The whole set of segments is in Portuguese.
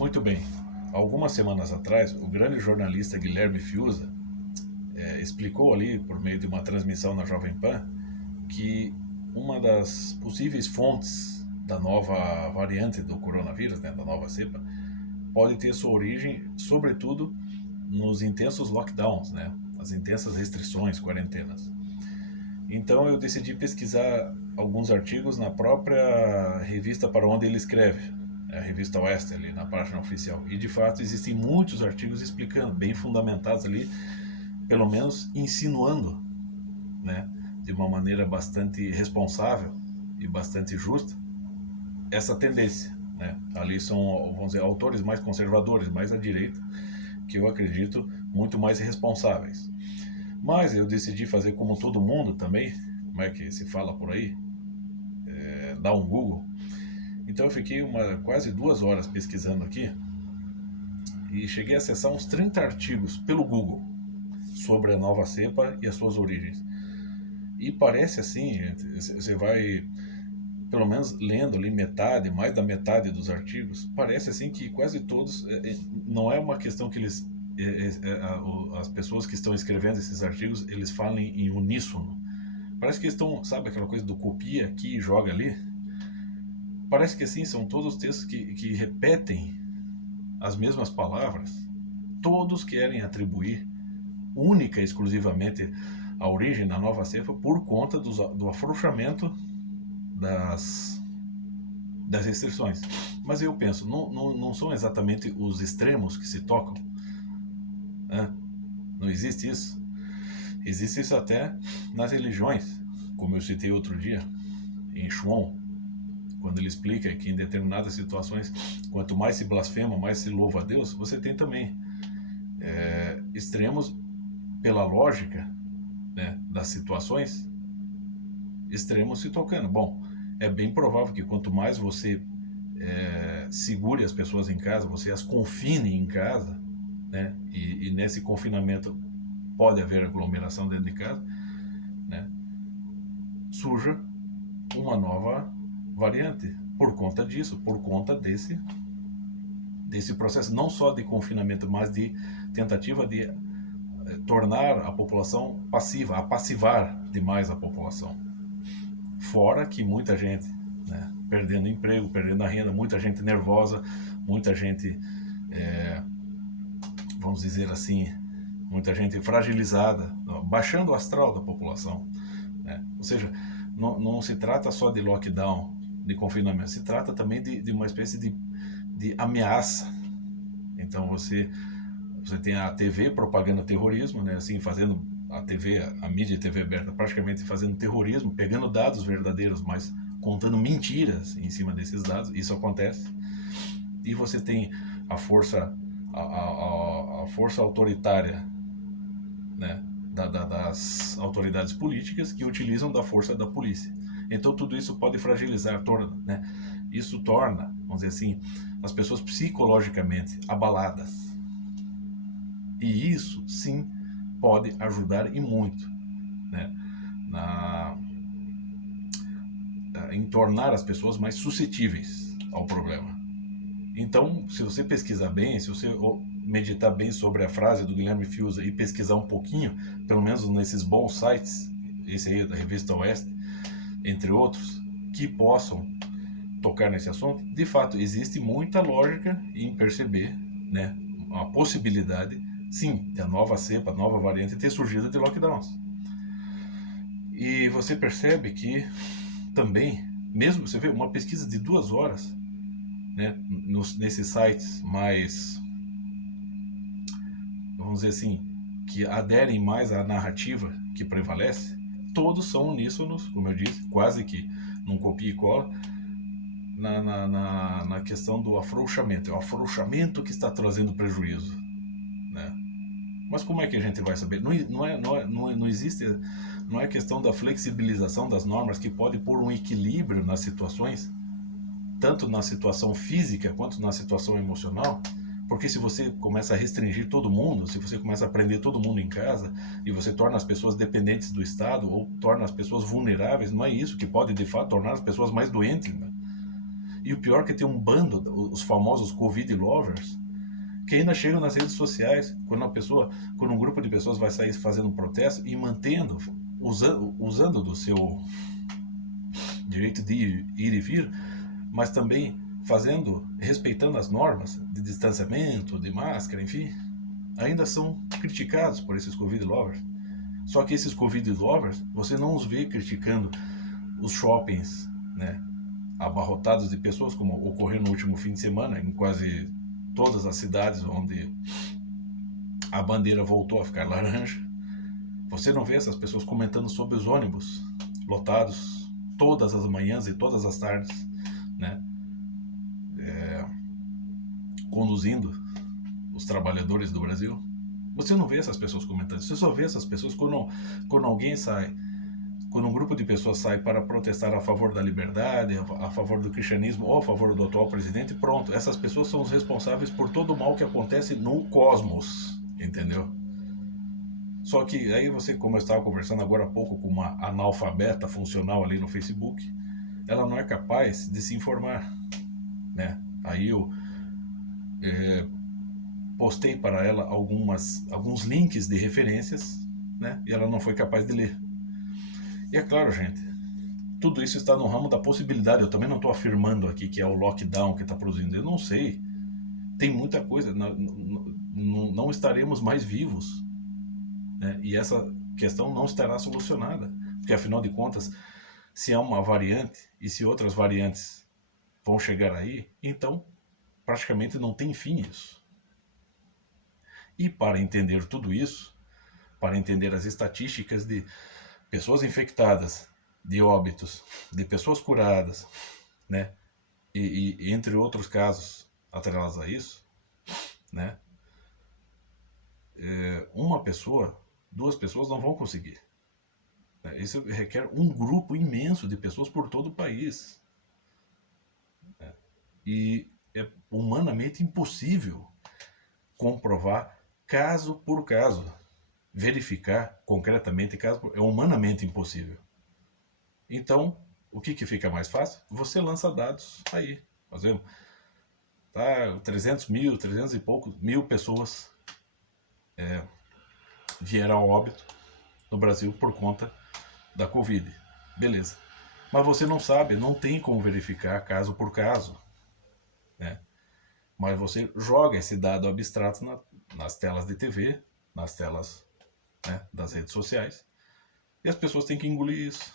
Muito bem. Algumas semanas atrás, o grande jornalista Guilherme Fiuza explicou ali, por meio de uma transmissão na Jovem Pan, que uma das possíveis fontes da nova variante do coronavírus, né, da nova cepa, pode ter sua origem, sobretudo, nos intensos lockdowns, né, as intensas restrições, quarentenas. Então eu decidi pesquisar alguns artigos na própria revista para onde ele escreve, a revista Oeste, ali na página oficial. E de fato existem muitos artigos explicando, bem fundamentados ali, pelo menos insinuando, né, de uma maneira bastante responsável e bastante justa, essa tendência. Né? Ali são, vamos dizer, autores mais conservadores, mais à direita, que eu acredito muito mais responsáveis. Mas eu decidi fazer como todo mundo também, como é que se fala por aí, dar um Google. Então eu fiquei quase 2 horas pesquisando aqui e cheguei a acessar uns 30 artigos pelo Google sobre a nova cepa e as suas origens. E parece assim, você vai pelo menos lendo ali metade, mais da metade dos artigos, parece assim que quase todos, não é uma questão que eles, as pessoas que estão escrevendo esses artigos, eles falam em uníssono. Parece que eles estão, sabe aquela coisa do copia aqui e joga ali? Parece que assim, são todos textos que repetem as mesmas palavras. Todos querem atribuir única e exclusivamente a origem da nova cepa por conta do afrouxamento das restrições. Mas eu penso, não são exatamente os extremos que se tocam? Né? Não existe isso? Existe isso até nas religiões, como eu citei outro dia, em Chuon, quando ele explica que em determinadas situações, quanto mais se blasfema, mais se louva a Deus, você tem também extremos pela lógica, né, das situações, extremos se tocando. Bom, é bem provável que quanto mais você segure as pessoas em casa, você as confine em casa, né, e nesse confinamento pode haver aglomeração dentro de casa, né, surja uma nova variante por conta disso, por conta desse processo, não só de confinamento, mas de tentativa de tornar a população passiva, apassivar demais a população. Fora que muita gente, né, perdendo emprego, perdendo a renda, muita gente nervosa, muita gente, vamos dizer assim, muita gente fragilizada, baixando o astral da população. Né? Ou seja, não se trata só de lockdown, de confinamento, se trata também de uma espécie de ameaça. Então você tem a TV propagando terrorismo, né, assim, fazendo a TV, a mídia de TV aberta, praticamente fazendo terrorismo, pegando dados verdadeiros, mas contando mentiras em cima desses dados. Isso acontece. E você tem a força autoritária, né, das autoridades políticas que utilizam da força da polícia. Então tudo isso pode fragilizar, né, isso torna, vamos dizer assim, as pessoas psicologicamente abaladas. E isso, sim, pode ajudar e muito, né, em tornar as pessoas mais suscetíveis ao problema. Então, se você pesquisar bem, se você meditar bem sobre a frase do Guilherme Fiuza e pesquisar um pouquinho, pelo menos nesses bons sites, esse aí da revista Oeste, entre outros, que possam tocar nesse assunto, de fato, existe muita lógica em perceber, né, a possibilidade, sim, da nova cepa, nova variante ter surgido de lockdowns. E você percebe que também, mesmo você vê uma pesquisa de 2 horas, né, nesses sites mais, vamos dizer assim, que aderem mais à narrativa que prevalece, todos são uníssonos, como eu disse, quase que num copia e cola, na questão do afrouxamento. É o afrouxamento que está trazendo prejuízo. Né? Mas como é que a gente vai saber? Não existe, não é questão da flexibilização das normas que pode pôr um equilíbrio nas situações, tanto na situação física quanto na situação emocional, porque se você começa a restringir todo mundo, se você começa a prender todo mundo em casa e você torna as pessoas dependentes do Estado ou torna as pessoas vulneráveis, não é isso que pode de fato tornar as pessoas mais doentes, né? E o pior é que tem um bando, os famosos Covid lovers, que ainda chegam nas redes sociais, quando um grupo de pessoas vai sair fazendo um protesto e mantendo, usando do seu direito de ir e vir, mas também respeitando as normas de distanciamento, de máscara, enfim, ainda são criticados por esses Covid lovers. Só que esses Covid lovers, você não os vê criticando os shoppings, né, abarrotados de pessoas, como ocorreu no último fim de semana, em quase todas as cidades onde a bandeira voltou a ficar laranja. Você não vê essas pessoas comentando sobre os ônibus lotados todas as manhãs e todas as tardes, né, conduzindo os trabalhadores do Brasil. Você não vê essas pessoas comentando. Você só vê essas pessoas quando alguém sai, quando um grupo de pessoas sai para protestar a favor da liberdade, a favor do cristianismo ou a favor do atual presidente, pronto. Essas pessoas são os responsáveis por todo o mal que acontece no cosmos, entendeu? Só que aí você, como eu estava conversando agora há pouco com uma analfabeta funcional ali no Facebook, ela não é capaz de se informar, né? Aí eu postei para ela alguns links de referências, né? E ela não foi capaz de ler. E é claro, gente, tudo isso está no ramo da possibilidade. Eu também não estou afirmando aqui que é o lockdown que está produzindo. Eu não sei. Tem muita coisa. Não estaremos mais vivos, né? E essa questão não estará solucionada. Porque, afinal de contas, se há uma variante e se outras variantes vão chegar aí, então praticamente não tem fim isso. E para entender tudo isso, para entender as estatísticas de pessoas infectadas, de óbitos, de pessoas curadas, né? E entre outros casos atrelados a isso, né? Uma pessoa, duas pessoas não vão conseguir. Isso requer um grupo imenso de pessoas por todo o país. E é humanamente impossível comprovar caso por caso. Verificar concretamente caso por... É humanamente impossível. Então, o que fica mais fácil? Você lança dados aí. Por exemplo, tá, 300 e poucos mil pessoas vieram ao óbito no Brasil por conta da Covid. Beleza. Mas você não sabe, não tem como verificar caso por caso, né? Mas você joga esse dado abstrato nas telas de TV, nas telas, né, das redes sociais, e as pessoas têm que engolir isso,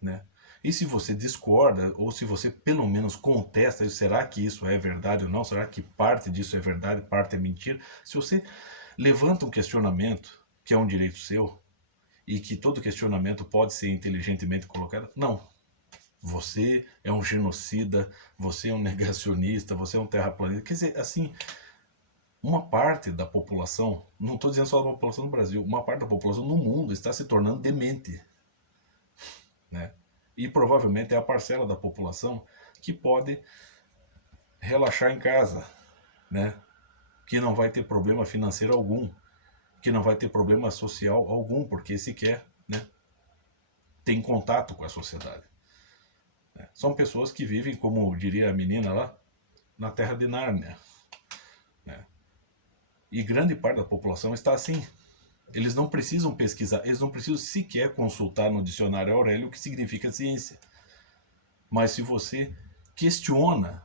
né? E se você discorda, ou se você pelo menos contesta, será que isso é verdade ou não? Será que parte disso é verdade, parte é mentira? Se você levanta um questionamento, que é um direito seu, e que todo questionamento pode ser inteligentemente colocado, não. Você é um genocida, você é um negacionista, você é um terraplanista. Quer dizer, assim, uma parte da população, não estou dizendo só da população do Brasil, uma parte da população no mundo está se tornando demente, né? E provavelmente é a parcela da população que pode relaxar em casa, né? Que não vai ter problema financeiro algum, que não vai ter problema social algum, porque sequer, né, tem contato com a sociedade. São pessoas que vivem, como diria a menina lá, na terra de Nárnia, né? E grande parte da população está assim. Eles não precisam pesquisar, eles não precisam sequer consultar no dicionário Aurélio o que significa ciência. Mas se você questiona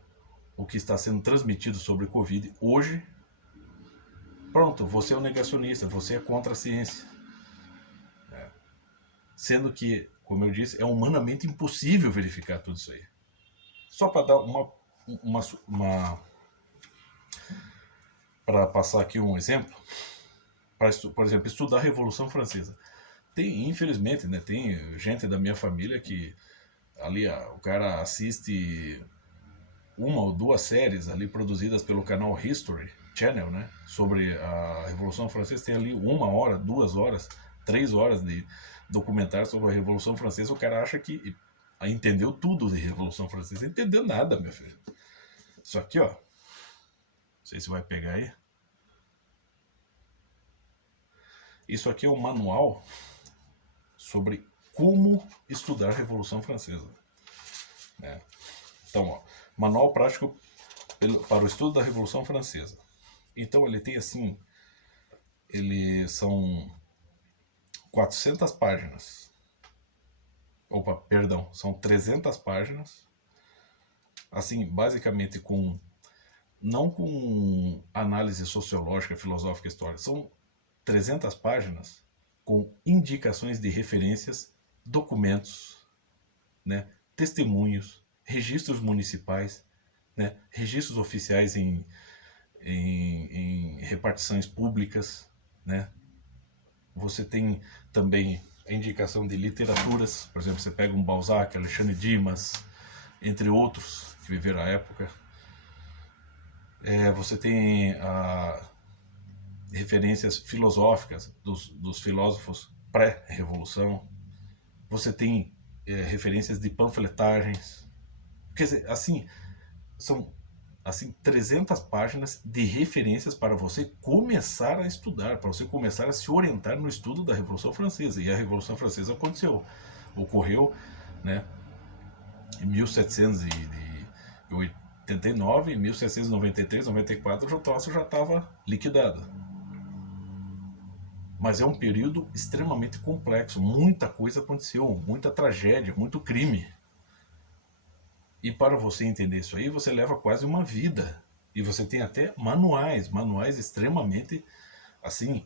o que está sendo transmitido sobre Covid hoje, pronto, você é um negacionista, você é contra a ciência. Sendo que, como eu disse, é humanamente impossível verificar tudo isso aí. Só para dar para passar aqui um exemplo, para, por exemplo, estudar a Revolução Francesa. Tem, infelizmente, né, tem gente da minha família que ali o cara assiste uma ou duas séries ali produzidas pelo canal History Channel, né, sobre a Revolução Francesa. Tem ali 1 hora, 2 horas, 3 horas de documentário sobre a Revolução Francesa. O cara acha que entendeu tudo de Revolução Francesa. Não entendeu nada, meu filho. Isso aqui, ó, não sei se vai pegar aí. Isso aqui é um manual sobre como estudar a Revolução Francesa, né? Então, ó, Manual Prático para o Estudo da Revolução Francesa. Então, ele tem assim, são 400 páginas. Opa, perdão, são 300 páginas. Assim, basicamente não com análise sociológica, filosófica, histórica. São 300 páginas com indicações de referências, documentos, né, testemunhos, registros municipais, né, registros oficiais em repartições públicas, né. Você tem também a indicação de literaturas, por exemplo, você pega um Balzac, Alexandre Dumas, entre outros que viveram a época. Você tem referências filosóficas dos filósofos pré-revolução. Você tem referências de panfletagens. Quer dizer, assim, são assim 300 páginas de referências para você começar a estudar, para você começar a se orientar no estudo da Revolução Francesa. E a Revolução Francesa ocorreu, né, em 1789, em 1793, 94 o troço já estava liquidado. Mas é um período extremamente complexo, muita coisa aconteceu, muita tragédia, muito crime. E para você entender isso aí, você leva quase uma vida. E você tem até manuais extremamente, assim,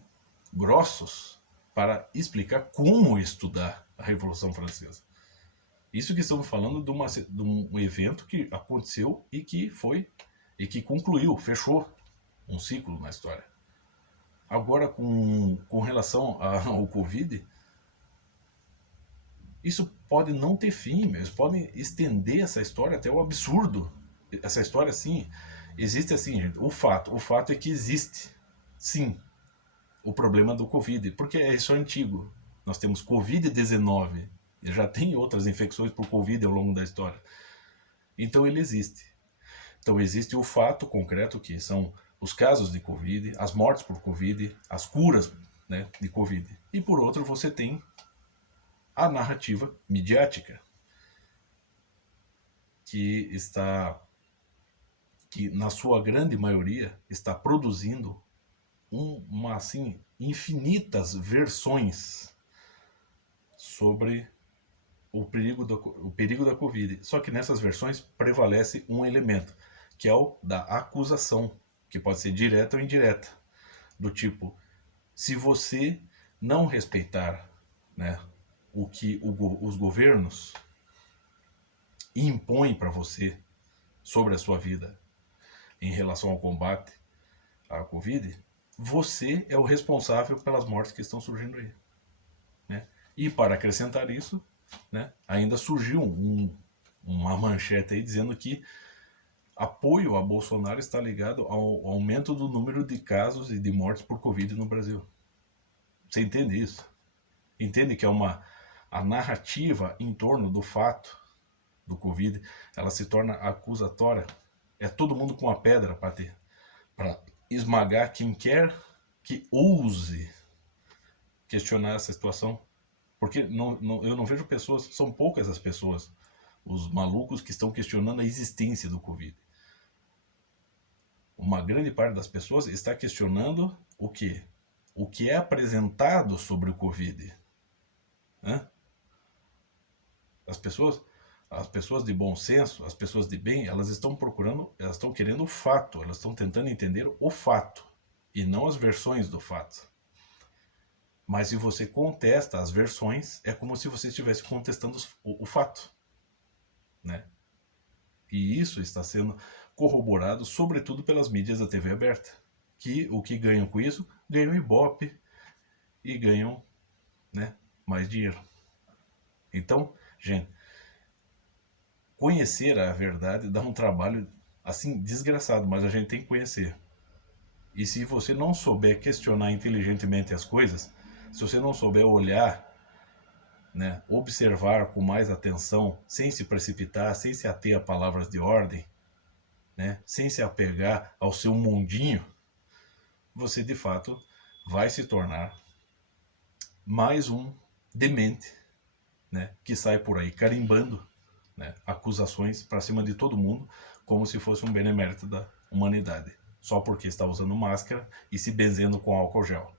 grossos, para explicar como estudar a Revolução Francesa. Isso que estamos falando de um evento que aconteceu e que concluiu, fechou um ciclo na história. Agora, com relação ao Covid, isso pode não ter fim, eles podem estender essa história até o absurdo. Essa história, assim, existe assim, gente. O fato é que existe, sim, o problema do Covid, porque isso é antigo. Nós temos Covid-19, e já tem outras infecções por Covid ao longo da história. Então ele existe. Então existe o fato concreto, que são os casos de Covid, as mortes por Covid, as curas, né, de Covid. E por outro você tem a narrativa midiática, que na sua grande maioria está produzindo assim, infinitas versões sobre o perigo da Covid. Só que nessas versões prevalece um elemento, que é o da acusação, que pode ser direta ou indireta. Do tipo, se você não respeitar, né, o que os governos impõem para você sobre a sua vida em relação ao combate à Covid, você é o responsável pelas mortes que estão surgindo aí. Né? E para acrescentar isso, né, ainda surgiu uma manchete aí dizendo que apoio a Bolsonaro está ligado ao aumento do número de casos e de mortes por Covid no Brasil. Você entende isso? Entende que a narrativa em torno do fato do Covid, ela se torna acusatória. É todo mundo com uma pedra para esmagar quem quer que ouse questionar essa situação. Porque eu não vejo pessoas, são poucas as pessoas, os malucos que estão questionando a existência do Covid. Uma grande parte das pessoas está questionando o quê? O que é apresentado sobre o Covid. Hã? As pessoas de bom senso, as pessoas de bem, elas estão querendo o fato, elas estão tentando entender o fato e não as versões do fato. Mas se você contesta as versões, é como se você estivesse contestando o fato, né? E isso está sendo corroborado, sobretudo pelas mídias da TV aberta, que o que ganham com isso, ganham Ibope e ganham, né, mais dinheiro. Então, gente, conhecer a verdade dá um trabalho assim desgraçado, mas a gente tem que conhecer. E se você não souber questionar inteligentemente as coisas, se você não souber olhar, né, observar com mais atenção, sem se precipitar, sem se ater a palavras de ordem, né, sem se apegar ao seu mundinho, você de fato vai se tornar mais um demente, né, que sai por aí carimbando, né, acusações para cima de todo mundo, como se fosse um benemérito da humanidade, só porque está usando máscara e se benzendo com álcool gel.